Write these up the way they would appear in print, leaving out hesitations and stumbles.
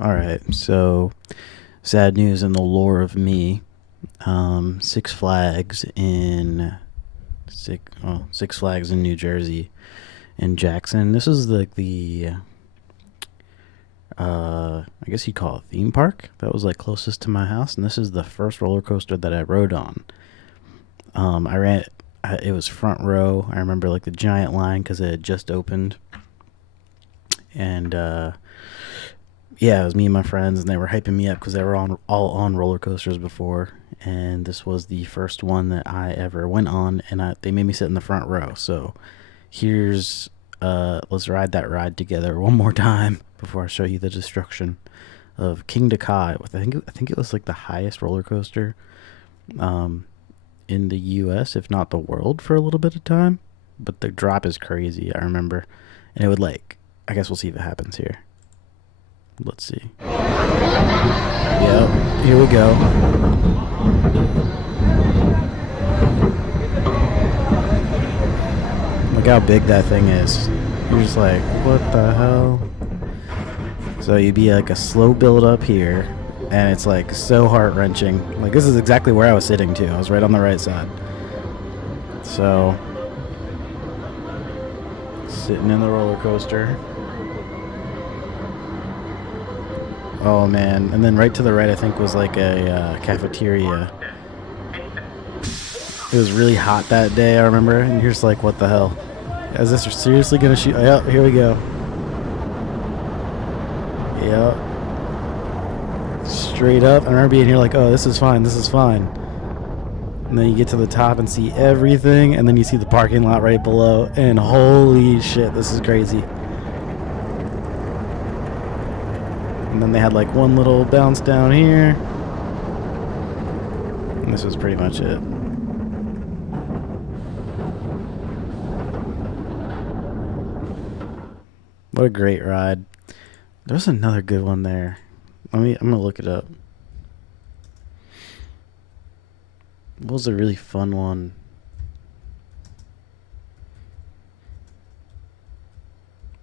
Alright, so sad news in the lore of me. Six Flags in Six Flags in New Jersey in Jackson. This is like I guess you'd call it a theme park that was like closest to my house, and this is the first roller coaster that I rode on. I ran. It was front row. I remember like the giant line because it had just opened, and yeah, it was me and my friends, and they were hyping me up because they were all on roller coasters before, and this was the first one that I ever went on, and they made me sit in the front row. So here's let's ride that ride together one more time before I show you the destruction of King Dakai. I think it was like the highest roller coaster um, in the U.S., if not the world, for a little bit of time. But the drop is crazy. I remember, and it would like. I guess we'll see if it happens here. Let's see. Yep, here we go. Look how big that thing is. You're just like, what the hell? So you'd be like a slow build up here, and it's like so heart wrenching. Like, this is exactly where I was sitting too. I was right on the right side. So, sitting in the roller coaster. Oh man, and then right to the right I think was like a cafeteria. It was really hot that day, I remember, and you're just like, what the hell? Is this seriously gonna shoot? Yep, here we go. Yep. Straight up. I remember being here like, oh, this is fine, this is fine. And then you get to the top and see everything, and then you see the parking lot right below, and holy shit, this is crazy. And then they had like one little bounce down here. And this was pretty much it. What a great ride. There's another good one there. I'm gonna look it up. What was a really fun one?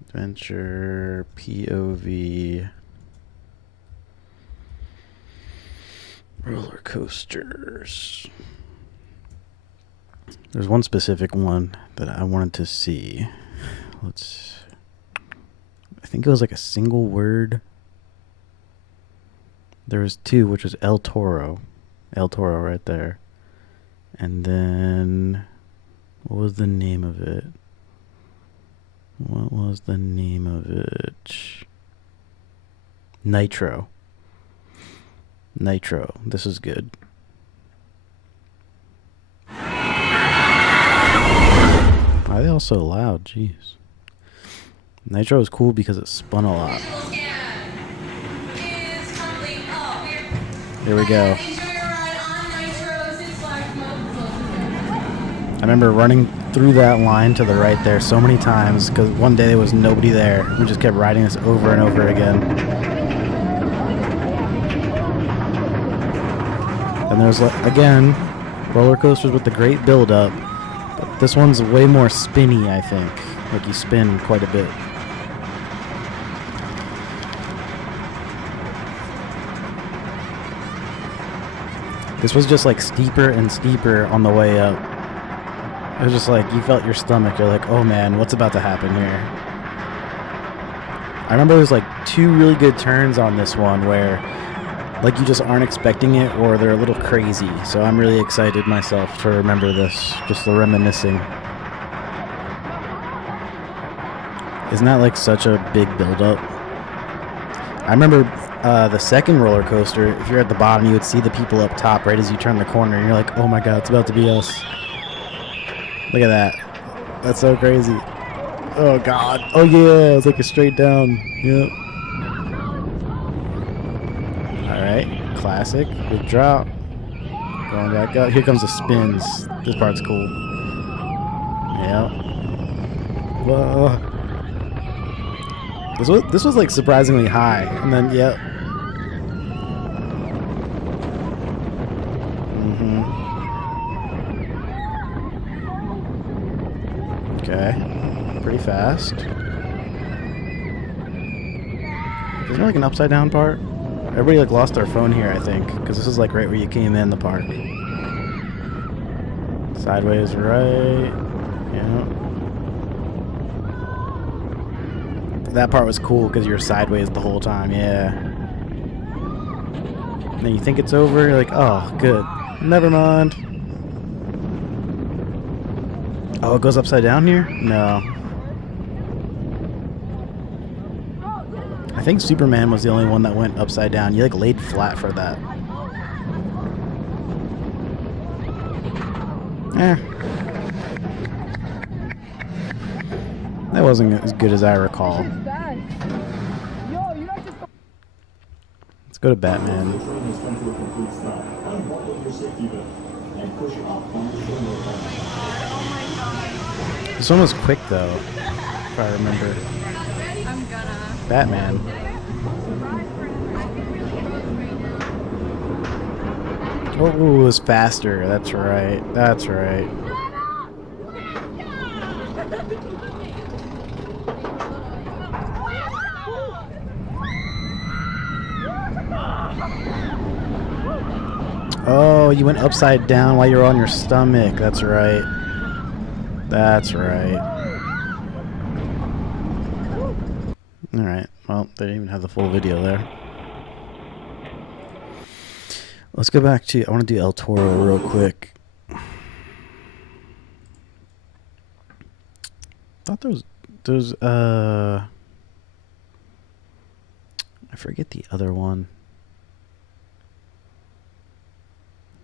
Adventure POV roller coasters. There's one specific one that I wanted to see. I think it was like a single word. There was two, which was El Toro. El Toro right there. And then, what was the name of it? What was the name of it? Nitro. Nitro. This is good. Why are they all so loud? Jeez. Nitro is cool because it spun a lot. Here we go. I remember running through that line to the right there so many times because one day there was nobody there. We just kept riding this over and over again. And there's, again, roller coasters with the great build-up. But this one's way more spinny, I think. Like, you spin quite a bit. This was just, like, steeper and steeper on the way up. It was just like, you felt your stomach. You're like, oh, man, what's about to happen here? I remember there was, like, two really good turns on this one where... like you just aren't expecting it, or they're a little crazy. So I'm really excited myself to remember this, just the reminiscing. Isn't that like such a big build-up? I remember the second roller coaster, if you're at the bottom, you would see the people up top right as you turn the corner, and you're like, oh my god, it's about to be us. Look at that. That's so crazy. Oh god. Oh yeah, it's like a straight down. Yep. Alright, classic. Good drop. Going back up. Here comes the spins. This part's cool. Yep. Whoa. This was like surprisingly high. And then, yep. Okay. Pretty fast. Isn't there like an upside down part? Everybody like lost their phone here, I think, because this is like right where you came in the park. Sideways right. Yeah. That part was cool because you're sideways the whole time. Yeah. And then you think it's over. You're like, oh, good. Never mind. Oh, it goes upside down here? No. I think Superman was the only one that went upside down. You like laid flat for that. That wasn't as good as I recall. Let's go to Batman. This one was quick though, if I remember. Batman. Oh, it was faster. That's right. That's right. Oh, you went upside down while you were on your stomach. That's right. That's right. Alright, well, they didn't even have the full video there. Let's go back to, I want to do El Toro real quick. Thought there's I forget the other one.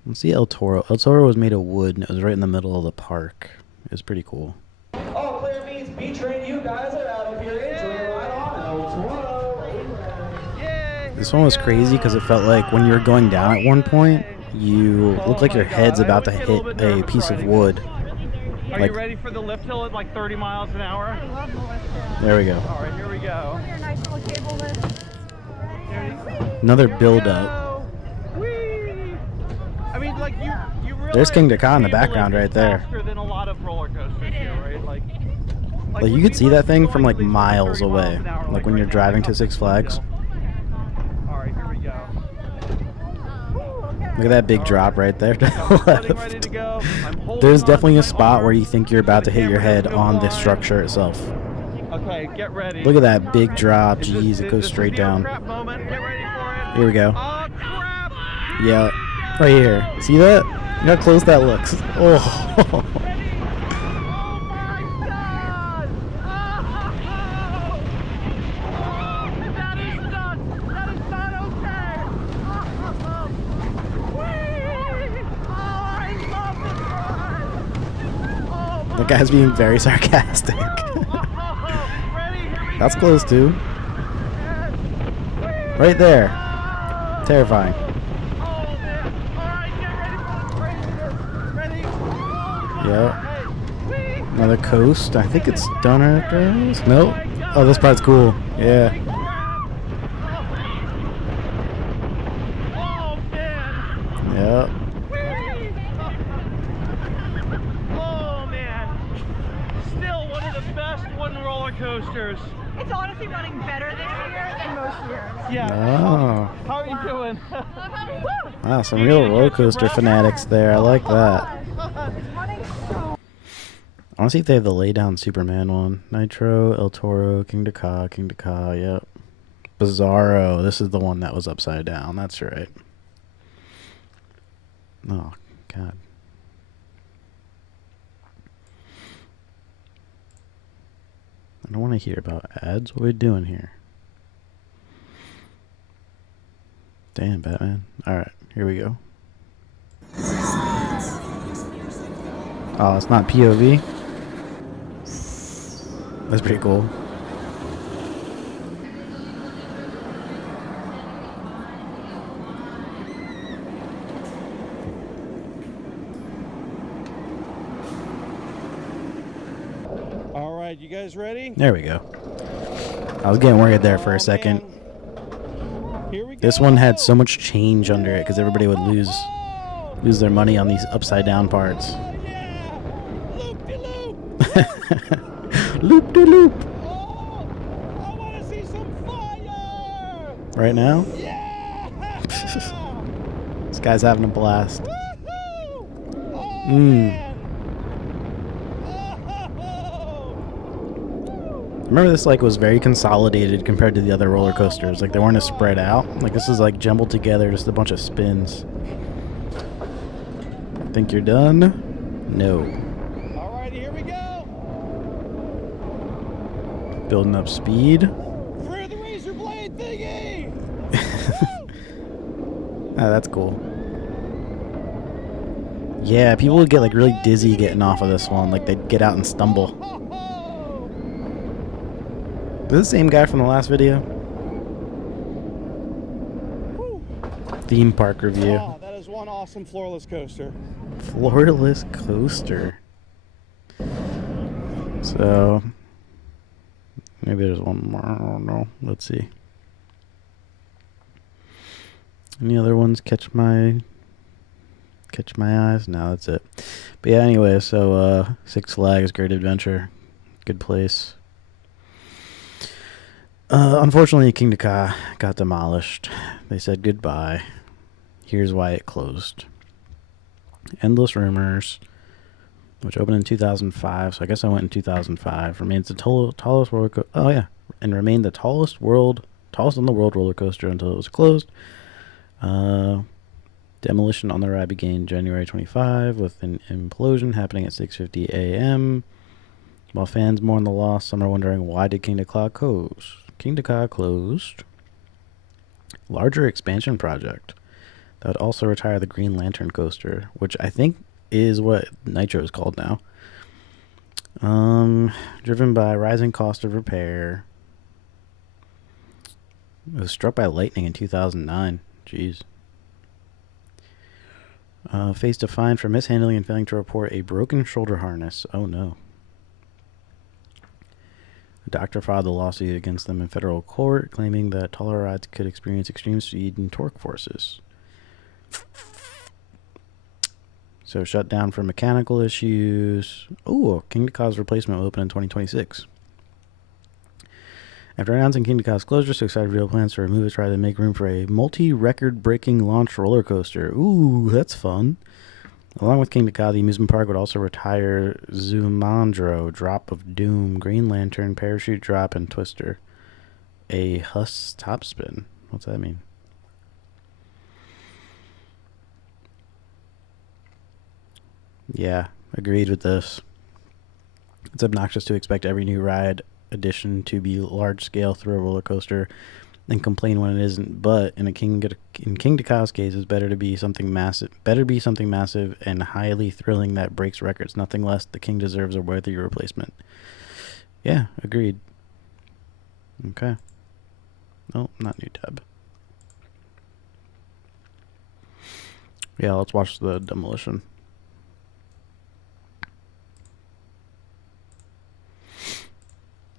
Let's see El Toro. El Toro was made of wood and it was right in the middle of the park. It was pretty cool. All clear means B-Train, you guys are out of here. Enjoy right on El Toro. This one was crazy because it felt like when you were going down at one point, you looked like your head's about to hit a piece of wood. Are you ready for the lift hill at like 30 miles an hour? I love the lift hill. There we go. All right, here we go. Your nice little cable lift. Another build up. I mean, like you really. There's Kingda Ka in the background right there. Faster than a lot of roller coasters here, right? Like you could see that thing from like miles away, like when you're driving to Six Flags. All right, here we go. Look at that big drop right there to the Ready left. to go. There's definitely a spot where you think you're about to hit your head on the structure itself. Okay, get ready. Look at that big drop. This- Jeez, it goes this straight would be a down. crap moment. Get ready for it. Here we go. Oh, crap! Yeah, right here. See that? Look how close that looks. Oh. Oh my God! Oh, that is not okay. Whee! Oh, I love this ride. Oh my The guy's being very sarcastic. Ready? Here we That's go. close too. Right there. Terrifying. Oh man! All right, get ready for the craziness. Ready? Yeah. Hey, whee! Another coast. I think it's done after this. Nope. Oh, this part's cool. Yeah. Oh man! Yep. Oh man! Still one of the best wooden roller coasters. It's honestly running better this year than most years. Yeah. Oh. How are you doing? Wow, some real roller coaster fanatics there. I like that. I want to see if they have the lay down Superman one. Nitro, El Toro, Kingda Ka, yep. Bizarro. This is the one that was upside down. That's right. Oh, God. I don't want to hear about ads. What are we doing here? Damn, Batman. Alright, here we go. Oh, it's not POV? That's pretty cool. All right, you guys ready? There we go. I was getting worried there for a second. Here we go. This one had so much change under it because everybody would lose their money on these upside down parts. Yeah. Loop-de-loop. Loop de loop. Oh, I want to see some fire. Right now? This guy's having a blast. Remember, this like was very consolidated compared to the other roller coasters. Like they weren't as spread out. Like this is like jumbled together, just a bunch of spins. Think you're done? No. All right, here we go. Building up speed. For the razor blade thingy. Ah, that's cool. Yeah, people would get like really dizzy getting off of this one. Like they'd get out and stumble. Is this the same guy from the last video? Theme park review. Wow, that is one awesome floorless coaster. Floorless coaster. So maybe there's one more. I don't know. Let's see. Any other ones catch my eyes? No, that's it. But yeah, anyway, so Six Flags Great Adventure, good place. Unfortunately, Kingda Ka got demolished. They said goodbye. Here's why it closed. Endless Rumors, which opened in 2005. So I guess I went in 2005. Remains the tallest roller coaster. Oh yeah, and remained the tallest in the world roller coaster until it was closed. Demolition on the ride began January 25 with an implosion happening at 6:50 a.m. While fans mourn the loss, some are wondering, why did Kingda Ka close? Kingda Ka closed. Larger expansion project that would also retire the Green Lantern coaster, which I think is what Nitro is called now. Driven by rising cost of repair. It was struck by lightning in 2009. Jeez. Faced a fine for mishandling and failing to report a broken shoulder harness. Oh no. A doctor filed a lawsuit against them in federal court, claiming that taller rides could experience extreme speed and torque forces. So shut down for mechanical issues. Oh, Kingda Ka's replacement will open in 2026. After announcing Kingda Ka's closure, Six Flags revealed plans to remove its ride and make room for a multi-record-breaking launch roller coaster. Ooh, that's fun. Along with Kingda Ka, the amusement park would also retire Zumandro, Drop of Doom, Green Lantern, Parachute Drop, and Twister. A Huss Topspin. What's that mean? Yeah, agreed with this. It's obnoxious to expect every new ride addition to be large scale through a roller coaster and complain when it isn't, but in Kingda Ka's case, it's better be something massive and highly thrilling that breaks records. Nothing less. The king deserves a worthy replacement. Yeah, agreed. Okay. No, not new tab. Yeah, let's watch the demolition.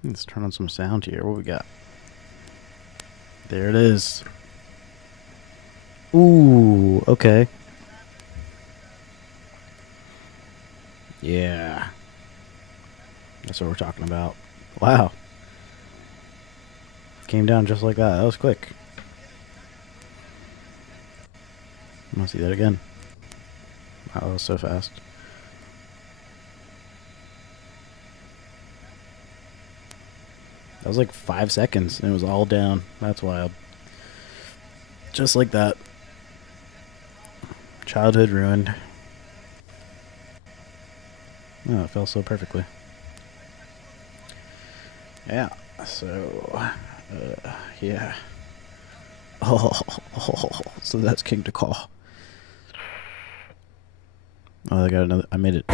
Let's turn on some sound here. What we got? There it is. Ooh, okay. Yeah. That's what we're talking about. Wow. Came down just like that. That was quick. I want to see that again. Wow, that was so fast. That was like 5 seconds and it was all down. That's wild. Just like that. Childhood ruined. Oh, it fell so perfectly. Yeah, so, yeah. Oh, so that's Kingda Ka. Oh, I got another. I made it.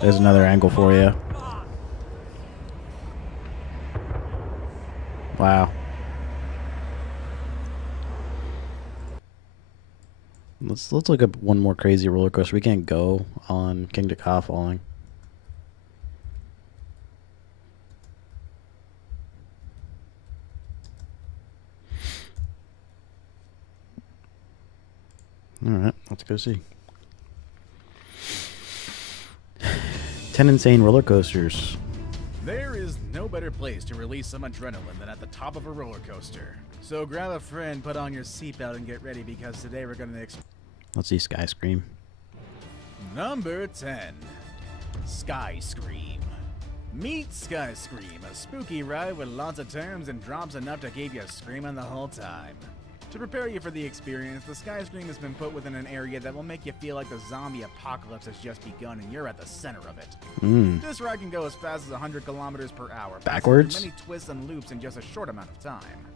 There's another angle for you. Wow. Let's look up one more crazy roller coaster. We can't go on Kingda Ka falling. All right, let's go see. 10 insane roller coasters. There is no no better place to release some adrenaline than at the top of a roller coaster. So grab a friend, put on your seatbelt, and get ready because today we're going to Let's see Sky Scream. Number 10. Sky Scream. Meet Sky Scream, a spooky ride with lots of turns and drops enough to keep you screaming the whole time. To prepare you for the experience, the Sky Scream has been put within an area that will make you feel like the zombie apocalypse has just begun and you're at the center of it. This ride can go as fast as 100 kilometers per hour, passing Backwards? through many twists and loops in just a short amount of time.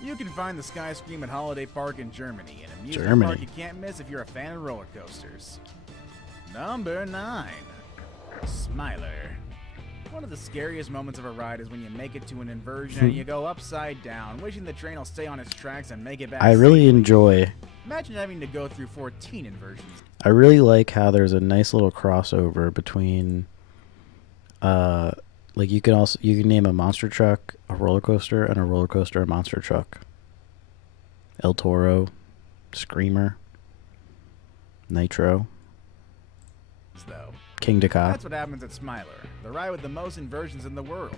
You can find the Sky Scream at Holiday Park in Germany, an amusement Germany. park you can't miss if you're a fan of roller coasters. Number 9. Smiler. One of the scariest moments of a ride is when you make it to an inversion and you go upside down, wishing the train will stay on its tracks and make it back I really safely. enjoy. Imagine having to go through 14 inversions. I really like how there's a nice little crossover between, like you can name a monster truck a roller coaster and a roller coaster a monster truck. El Toro, Screamer, Nitro, Though. King Dakar. That's what happens at Smiler, the ride with the most inversions in the world.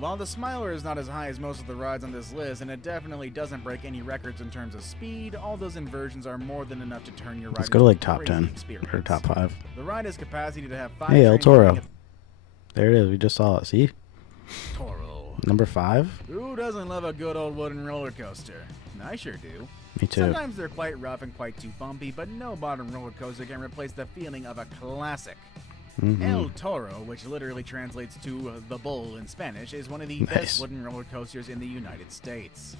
While the Smiler is not as high as most of the rides on this list, and it definitely doesn't break any records in terms of speed, all those inversions are more than enough to turn your ride Let's go to into like a top crazy 10 experience. or top 5. The ride has capacity to have 5 Hey, El trains Toro. running at There it is. We just saw it. See? Toro. Number 5? Who doesn't love a good old wooden roller coaster? I sure do. Me too. Sometimes they're quite rough and quite too bumpy, but no modern roller coaster can replace the feeling of a classic. El Toro, which literally translates to the bull in Spanish, is one of the Nice. best wooden roller coasters in the United States.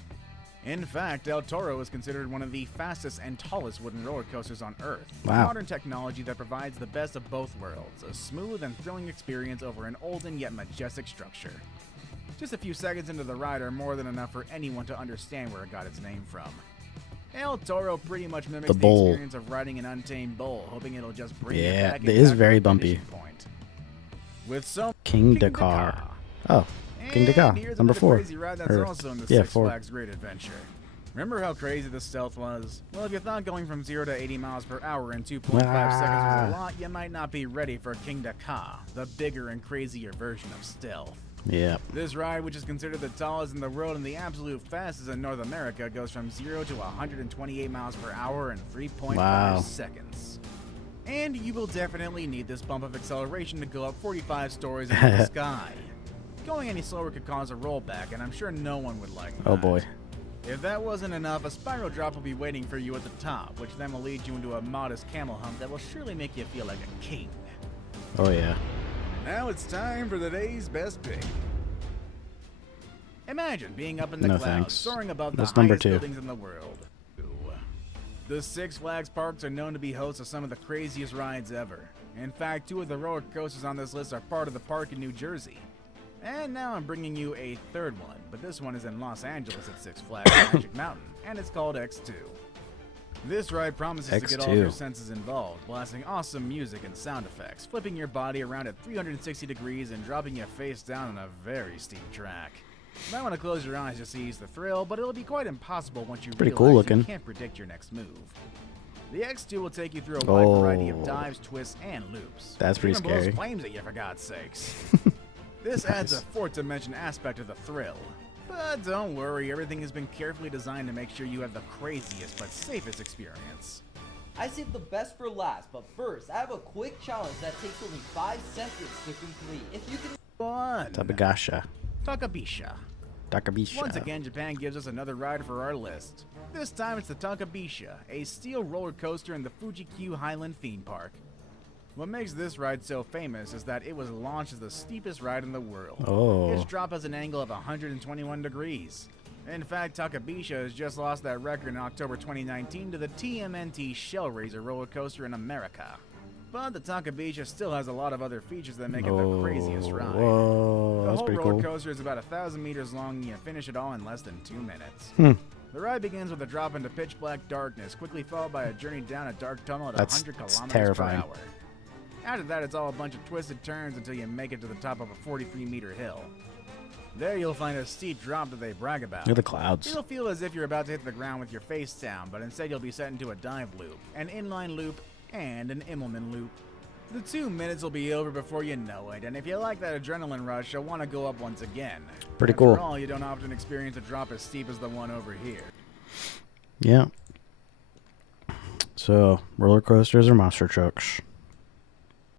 In fact, El Toro is considered one of the fastest and tallest wooden roller coasters on Earth. Wow. Modern technology that provides the best of both worlds, a smooth and thrilling experience over an olden yet majestic structure. Just a few seconds into the ride are more than enough for anyone to understand where it got its name from. El Toro pretty much mimics The the bull. experience of riding an untamed bull, hoping it'll just bring you Yeah, back it is exactly very to the bumpy. finishing point. With so King Dakar. Oh, King Dakar. And here's Number another 4. crazy ride that's Or- also in the yeah, Six 4. Flags Great Adventure. Remember how crazy the stealth was? Well, if you thought going from 0 to 80 miles per hour in 2.5 seconds was a lot, you might not be ready for King Dakar, the bigger and crazier version of stealth. Yeah. This ride, which is considered the tallest in the world and the absolute fastest in North America, goes from 0 to 128 miles per hour in 3.5 Wow. seconds. And you will definitely need this bump of acceleration to go up 45 stories into the sky. Going any slower could cause a rollback, and I'm sure no one would like that. Oh boy. If that wasn't enough, a spiral drop will be waiting for you at the top, which then will lead you into a modest camel hump that will surely make you feel like a king. Oh yeah. Now it's time for the day's best pick. Imagine being up in the No, clouds, thanks. soaring above That's the number highest 2. buildings in the world. The Six Flags parks are known to be hosts of some of the craziest rides ever. In fact, 2 of the roller coasters on this list are part of the park in New Jersey. And now I'm bringing you a third one, but this one is in Los Angeles at Six Flags Magic Mountain, and it's called X2. This ride promises to get all of your X2. senses involved, blasting awesome music and sound effects, flipping your body around at 360 degrees and dropping you face down on a very steep track. You might want to close your eyes just to ease the thrill, but it'll be quite impossible once you Pretty realize cool you looking. can't predict your next move. The X2 will take you through a wide variety of Oh. dives, twists, and loops. That's It pretty even blows scary. flames at you, for God's sakes. This adds a Nice. fourth dimension aspect of the thrill. But don't worry, everything has been carefully designed to make sure you have the craziest but safest experience. I saved the best for last, but first, I have a quick challenge that takes only 5 seconds to complete. If you can 1. Tabagasha. Takabisha. Takabisha. Once again, Japan gives us another ride for our list. This time it's the Takabisha, a steel roller coaster in the Fuji-Q Highland theme park. What makes this ride so famous is that it was launched as the steepest ride in the world. Oh. Its drop has an angle of 121 degrees. In fact, Takabisha has just lost that record in October 2019 to the TMNT Shellraiser roller coaster in America. But the Takabisha still has a lot of other features that make it the craziest ride. Whoa, The that's whole pretty roller cool. coaster is about 1,000 meters long and you finish it all in less than 2 minutes. Hmm. The ride begins with a drop into pitch black darkness, quickly followed by a journey down a dark tunnel at That's 100 kilometers terrifying. per hour. After that, it's all a bunch of twisted turns until you make it to the top of a 43-meter hill. There you'll find a steep drop that they brag about. Look at the clouds. It'll feel as if you're about to hit the ground with your face down, but instead you'll be set into a dive loop, an inline loop, and an Immelman loop. The 2 minutes will be over before you know it, and if you like that adrenaline rush, you'll want to go up once again. Pretty After cool. all, you don't often experience a drop as steep as the one over here. Yeah. So, roller coasters or monster trucks?